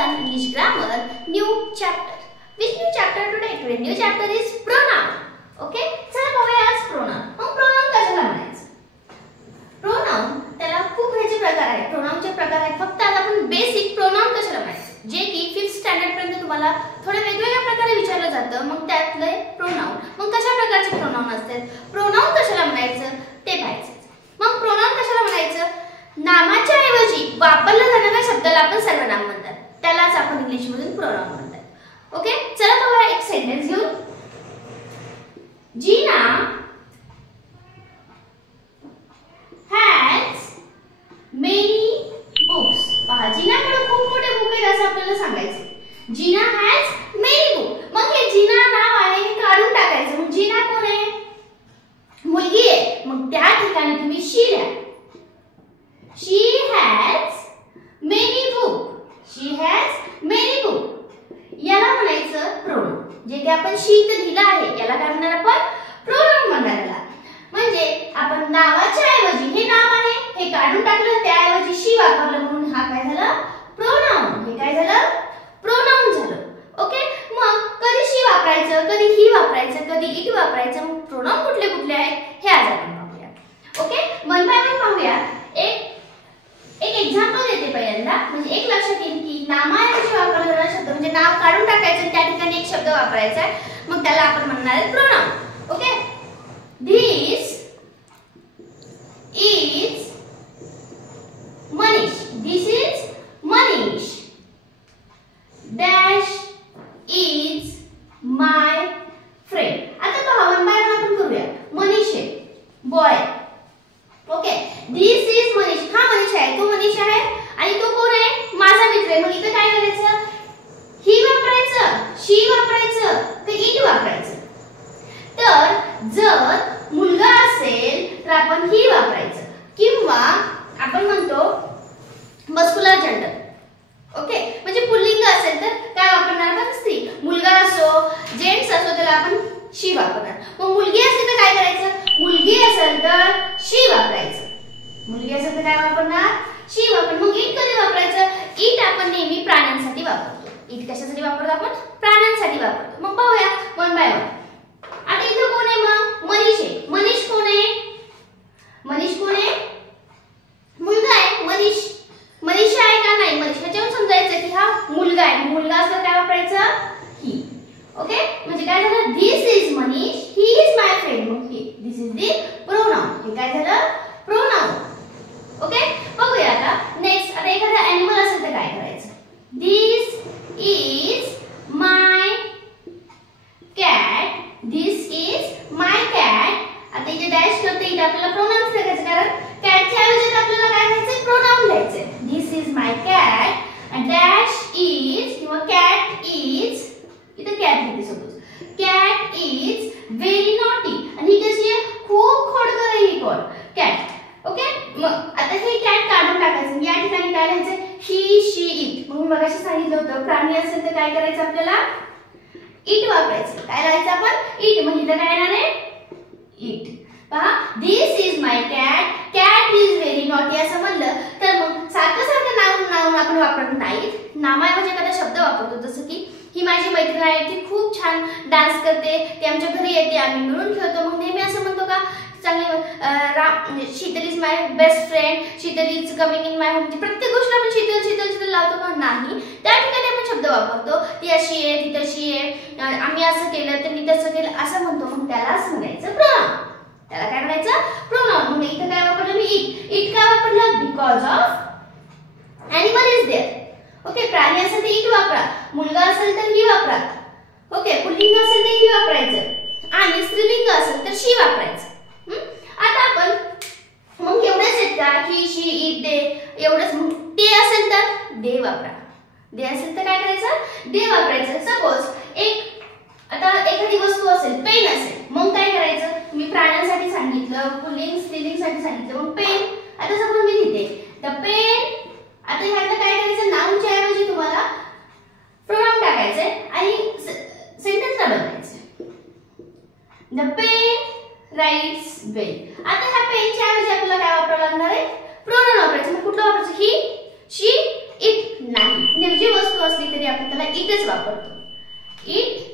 learn English grammar new chapter. Which new chapter today? Today new chapter is pronoun. Okay? चला बघूया आज pronoun. मग pronoun कशाला म्हणायचं? Pronoun त्याला खूप ह्याचे प्रकार आहेत. Pronounचे प्रकार आहेत. फक्त आज आपण बेसिक pronoun कशाला म्हणायचं? जे की 5th स्टँडर्ड पर्यंत तुम्हाला थोडे वेगवेगळ्या प्रकारे विचारलं जातं. मग त्यातले pronoun. मग कशा प्रकारचे pronoun असतात? Pronoun कशाला म्हणायचं ते पाहायचं. मग pronoun कशाला म्हणायचं? नामाच्या ऐवजी वापरल्या जाणाऱ्या शब्दाला आपण सर्वनाम म्हणतात. त्यालाच आपण इंग्लिश मधून प्रोनाउन म्हणतात. ओके, चला बघूया एक सेंटेन्स घेऊ. जीना हॅज मेनी बुक्स. पहा, जीनाकडे खूप मोठे बुक आहेत असं आपल्याला सांगायचं. जीना हॅज मेनी बुक. मग हे जीना नाव आहे हे काढून टाकायचं. मग जीना कोण आहे? मुलगी आहे. मग त्या ठिकाणी तुम्ही शी लिहा. She has many book. She has many book. याला म्हणायचं pronoun. जे की आपण she इथे दिला आहे याला काय म्हणणार आपण? pronoun म्हणणार. म्हणजे आपण नावाच्या ऐवजी हे नाव आहे हे काढून टाकलं त्याऐवजी she वापरलं म्हणून हा काय झाला? pronoun. हे काय झालं? pronoun झालं. ओके, मग कधी she वापरायचं, कधी he वापरायचं, कधी it वापरायचं. मग pronoun कुठले कुठले आहेत हे आज आपण पाहूया. ओके, वन बाय वन पाहूया. एक एक्झाम्पल देते पहिल्यांदा. म्हणजे एक लक्षात येईल की नामाऐवजी वापरला जाणारा शब्द म्हणजे नाव काढून टाकायचं त्या ठिकाणी एक शब्द वापरायचा आहे. मग त्याला आपण म्हणणार आहे pronoun. Okay, this is Manish. This is Manish. Dash is my friend. आता पहा वन बाय वन आपण करूया. मनीष आहे boy. Okay, this is Manish. हा मनीष आहे, तो मनीष आहे आणि तो कोण आहे? माझा मित्र आहे. मग इथे काय करायचं? ही वापरायचं, शी वापरायचं, ते इट वापरायचं. तर जर मुलगा असेल तर आपण ही वापरायचं किंवा आपण म्हणतो मस्क्युलर जेंडर. ओके, म्हणजे पुल्लिंग असेल तर काय वापरणार? आपण स्त्री. मुलगा असो जेंट्स असो त्याला आपण शी वापरणार. मग मुलगी असेल तर काय करायचं? मुलगी असेल तर शी वापरायचं. मुलगी असेल तर काय वापरणार? शी वापर. मग इट कधी वापरायचं? इट आपण नेहमी प्राण्यांसाठी वापरतो. इट कशासाठी वापरतो आपण? प्राण्यांसाठी वापरतो. मग पाहूया वन बाय वन. आता इथं कोण आहे? मग मनीष आहे. मनीष कोण आहे? मनीष कोण आहे? मुलगा आहे. मनीष मनीष आहे का? नाही. मनीष ह्याच्यावरून समजायचं की हा मुलगा आहे. मुलगा असलं काय वापरायचं? ही. ओके, म्हणजे काय झालं? This is Manish, he is my friend. मग he this is the pronoun. हे काय झालं? प्रोनाउन. ओके, बघूया आता नेक्स्ट. आता एखादा एनिमल असेल तर काय करायचं? This is my cat. This is my cat. आता इथे डॅश करते इथे आपल्याला प्रोनाउन्स लिहायचे कारण कॅटच्या ऐवजी आपल्याला काय लिहायचं? प्रोनाउन लिहायचे. दिस इज माय कॅट आणि डॅश इज किंवा कॅट इज. इथे कॅट लिहिते suppose. Cat is very naughty. आणि ही कशी आहे? खूप खोडकर आहे ही कोण? कॅट. ओके, मग आता हे कॅट काढून टाकायचं. या ठिकाणी काय लिहायचं? ही, शी, इट. मग मी मगाशी सांगितलं होतं प्राणी असेल तर काय करायचं आपल्याला? इट वापरायचं. काय लिहायचं आपण? इट. मग इथं काय येणार आहे? इट. पहा, this is my cat, cat is very naughty असं म्हणलं तर मग सारखं सारखं नाऊन आपण वापरत नाहीत. नामाऐवजी एखादा शब्द वापरतो. जसं की ही माझी मैत्रीण आहे, ती खूप छान डान्स करते, ती आमच्या घरी येते, आम्ही मिळून खेळतो. मग नेहमी असं म्हणतो का? चांगली Sheetal is my best friend, Sheetal is coming in my home. प्रत्येक गोष्ट आपण शीतल शीतल शीतल लावतो का? नाही. त्या ठिकाणी आपण शब्द वापरतो. ती अशी आहे, ती तशी आहे, आम्ही असं केलं त्यांनी तसं केलं असं म्हणतो. मग त्यालाच म्हणायचं प्रोनाउन. त्याला काय म्हणायचं? प्रोनाउन. मग इथं काय वापरलं मी? इट. इट का वापरलं? Because of animal is there. Okay, प्राणी असेल तर इट वापरा, मुलगा असेल तर ही वापरा. ओके, पुल्लिंग असेल तर ही वापरायचं आणि स्त्रीलिंग असेल तर शी वापरायचं. आता आपण मग एवढंच आहेत का? ही, शी, इट, दे एवढंच. मग ते असेल तर दे वापरा. दे असेल तर काय करायचं? दे वापरायचं. सपोज आता एखादी वस्तू असेल, पेन असेल, मग काय करायचं? मी प्राण्यांसाठी सांगितलं, पुल्लिंग स्त्रीलिंग साठी सांगितलं. मग पेन. आता सपोज मी लिहिते द पेन. आता ह्याला काय करायचं? नाउनच्या ऐवजी तुम्हाला प्रोनाउन टाकायचंय आणि सेंटेन्सला बनवायचं. द पेन राइट्स वेल. आता ह्या पेनच्या ऐवजी आपल्याला काय वापरावं लागणार आहे? प्रोनाउन वापरायचं. मग कुठलं वापरायचं? ही, शी, इट. नाही. निर्जीव वस्तू इटच वापरतो. इट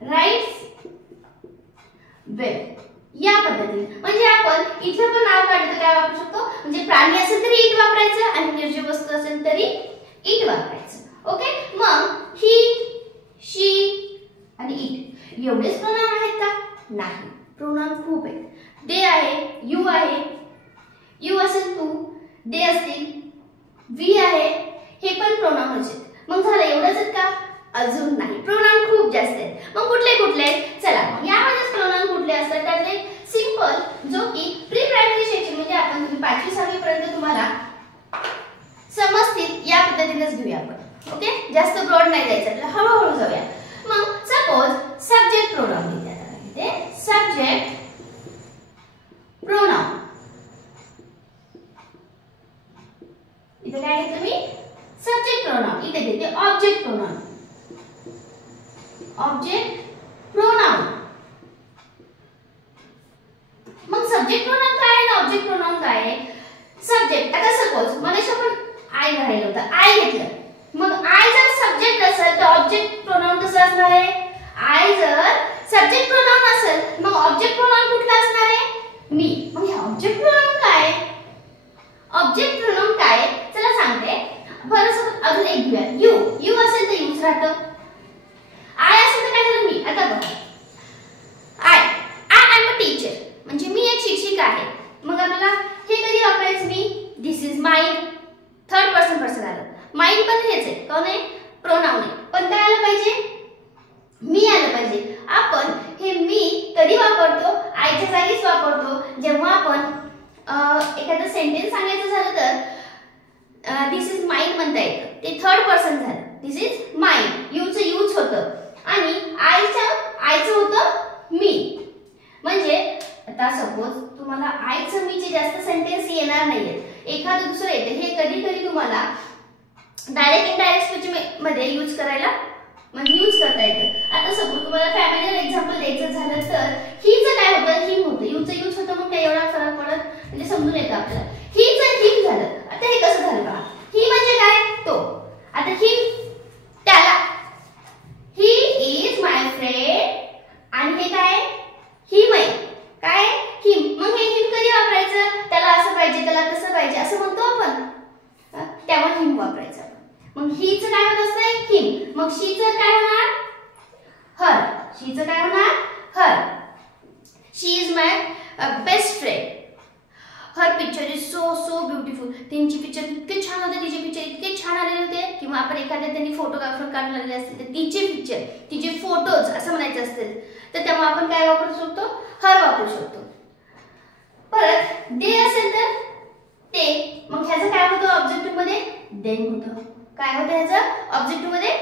राईट्स वेल. या पद्धतीने म्हणजे आपण इथं पण नाव काढलं तर काय वापरू शकतो, म्हणजे प्राणी असेल तरी इट वापरायचं आणि निर्जीव वस्तू असेल तरी इट वापरायचं. ओके. मग ही, शी आणि इट एवढेच प्रोनाउन आहेत का? नाही, प्रोनाउन खूप आहेत. दे आहे, यू आहे, यू असेल तू, दे असतील, वी आहे, हे पण प्रोनाउनच आहेत. मग झालं एवढंच आहेत का? अजून नाही, प्रोनाउन खूप जास्त आहेत. मग कुठले कुठले? चला मग यामध्येच प्रोनाउन कुठले असतात त्यातले सिंपल, जो की प्री प्रायमरी सेक्शन म्हणजे आपण तुम्ही 5वी 6वी पर्यंत तुम्हाला समजतील या पद्धतीनेच घेऊया आपण. ओके. जास्त ब्रॉड नाही जायचं आपल्याला, हळूहळू जाऊया. मग सपोज सब्जेक्ट प्रोनाउन इथे सब्जेक्ट प्रोनाउन. इथे काय घेतलं मी? Subject pronoun. इथे देते ऑब्जेक्ट प्रोनाउन. Object pronoun. मग सब्जेक्ट प्रोनाउन काय आहे आणि ऑब्जेक्ट प्रोनाउन काय आहे? सब्जेक्ट, आता सपोज मगाशी आपण आय राहिलं होतं, आय घेतलं. मग आय जर सब्जेक्ट असेल तर ऑब्जेक्ट प्रोनाउन कसं असणार आहे? आय जर सब्जेक्ट प्रोनाउन असेल मग ऑब्जेक्ट प्रोनाउन कुठला असणार आहे? मी. मग हे ऑब्जेक्ट प्रोनाउन काय आहे? ऑब्जेक्ट प्रोनाउन काय आहे? चला सांगते. बरं अजून एक घेऊया. यू. यू असेल तर यूच राहतं. आय असेल तर काय झालं? मी. आता बघा, आय एम अ टीचर म्हणजे मी एक शिक्षिका आहे. मग आपल्याला हे कधी वापरायचं? Me. This is mine. Third person person आलं. माइन पण हेच आहे, कोण आहे? प्रोनाउन आहे. पण काय आलं पाहिजे? मी आलं पाहिजे. आपण हे मी कधी वापरतो? आयच्या जागीच वापरतो जेव्हा आपण एखादं सेंटेन्स सांगायचं झालं तर दिस इज माइन म्हणता येतं, ते थर्ड पर्सन झालं. This is mine. यूचं यूच होतं आणि आयचं होतं मी. म्हणजे आता सपोज तुम्हाला आयचं मीचे जास्त सेंटेन्स येणार नाहीये, एखादं दुसरं येते. हे कधी कधी तुम्हाला डायरेक्ट इनडायरेक्ट स्पीच मध्ये यूज करायला म्हणजे यूज करता येतं. आता सपोज तुम्हाला फॅमिलीवर एक्झाम्पल द्यायचं झालं तर हीचं काय होतं? हिम होतं. यूचं यूज होतं. मग काय एवढा फरक पडत म्हणजे समजून येतं आपल्याला. हीचं हिम झालं. आता हे कसं झालं बघा. ही म्हणजे काय? तो. आता हिम त्याला, ही इज माय फ्रेंड आणि हे काय? हिम आहे. काय? हिम. मग हे हिम कधी वापरायचं? त्याला असं पाहिजे, त्याला तसं पाहिजे असं म्हणतो आपण, त्यामुळे हिम वापरायचं. मग हीचं काय होत असतं? हिम. मग शीचं काय होणार? हर. शीचं काय होणार? Her. She is my best friend. Her picture is so beautiful. त्यांची पिक्चर इतके छान होते, तिचे पिक्चर इतके छान आलेले होते. किंवा आपण एखाद्या त्यांनी फोटोग्राफर काढून आलेले असतील तर तिचे पिक्चर, तिचे फोटोज असं म्हणायचे असतील तर तेव्हा आपण काय वापरू शकतो? हर वापरू शकतो. परत दे असेल तर ते. मग ह्याचं काय होतं ऑब्जेक्टिव्ह मध्ये? देन होतं. काय होतं ह्याचं ऑब्जेक्टिव्ह मध्ये?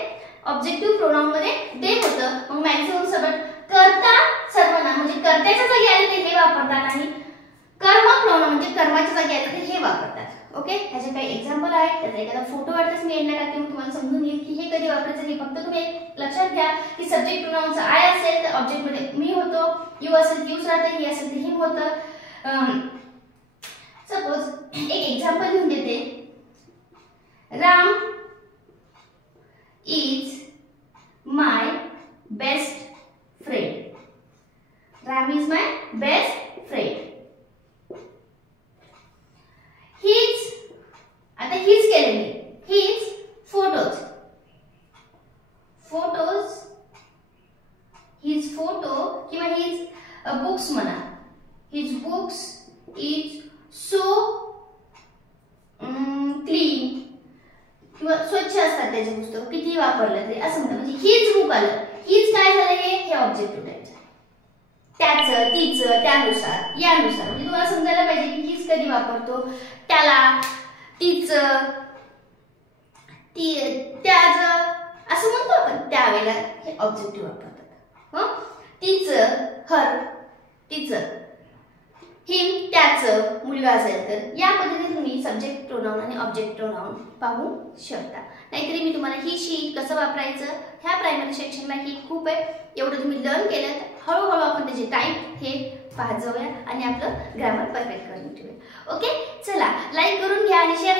ऑब्जेक्टिव्ह प्रोनाउन मध्ये देन होतं. मग मॅक्सिमम सगळं कर्ता सर्वनाम म्हणजे कर्त्याच्या जागी आले ते हे वापरतात आणि कर्म प्रोनाउन म्हणजे कर्माच्या जागी आले ते हे वापरतात. ओके. ह्याचे काही एक्झाम्पल आहेत, त्याचा एखादा फोटो वाटतच मी एंडला टाकते, मग तुम्हाला समजून येईल की हे कधी वापरायचं. हे फक्त तुम्ही लक्षात घ्या की सब्जेक्ट प्रोनाउनचं आय असेल तर ऑब्जेक्ट मध्ये मी होतो, यू असेल यूज राहतं, ही असेल तर हिम होतं. सपोज एक एक्झाम्पल घेऊन देते. Ram is my best friend. Ram is my best friend. His. आता हीज केलेली. His photos. Photos. His photo किंवा हीज बुक्स म्हणा. His books is so clean किंवा स्वच्छ असतात त्याचे पुस्तक, किती वापरलं तरी असं म्हणतात. म्हणजे हीच बुक आलं. हीच काय झालं? हे ऑब्जेक्टिव्ह टाईप. त्याचं, तिचं, त्यानुसार, यानुसार. म्हणजे तुम्हाला समजायला पाहिजे की हीच कधी वापरतो? त्याला, तिचं, त्याचं असं म्हणतो आपण, त्यावेळेला हे ऑब्जेक्टिव्ह वापरतात. तिचं, हर, तिचं, हिम, त्याचं, मुलगा असेल तर. या पद्धतीने तुम्ही सब्जेक्ट प्रोनाउन आणि ऑब्जेक्ट प्रोनाउन पाहू शकता. नाहीतरी मी तुम्हाला ही शी कसं वापरायचं ह्या प्रायमरी सेक्शनला ही खूप आहे. एवढं तुम्ही लर्न केलं तर हळूहळू आपण त्याचे टाईप हे पाहत जाऊया आणि आपलं ग्रामर परफेक्ट करून ठेवूया. ओके. चला लाईक करून घ्या आणि शेअर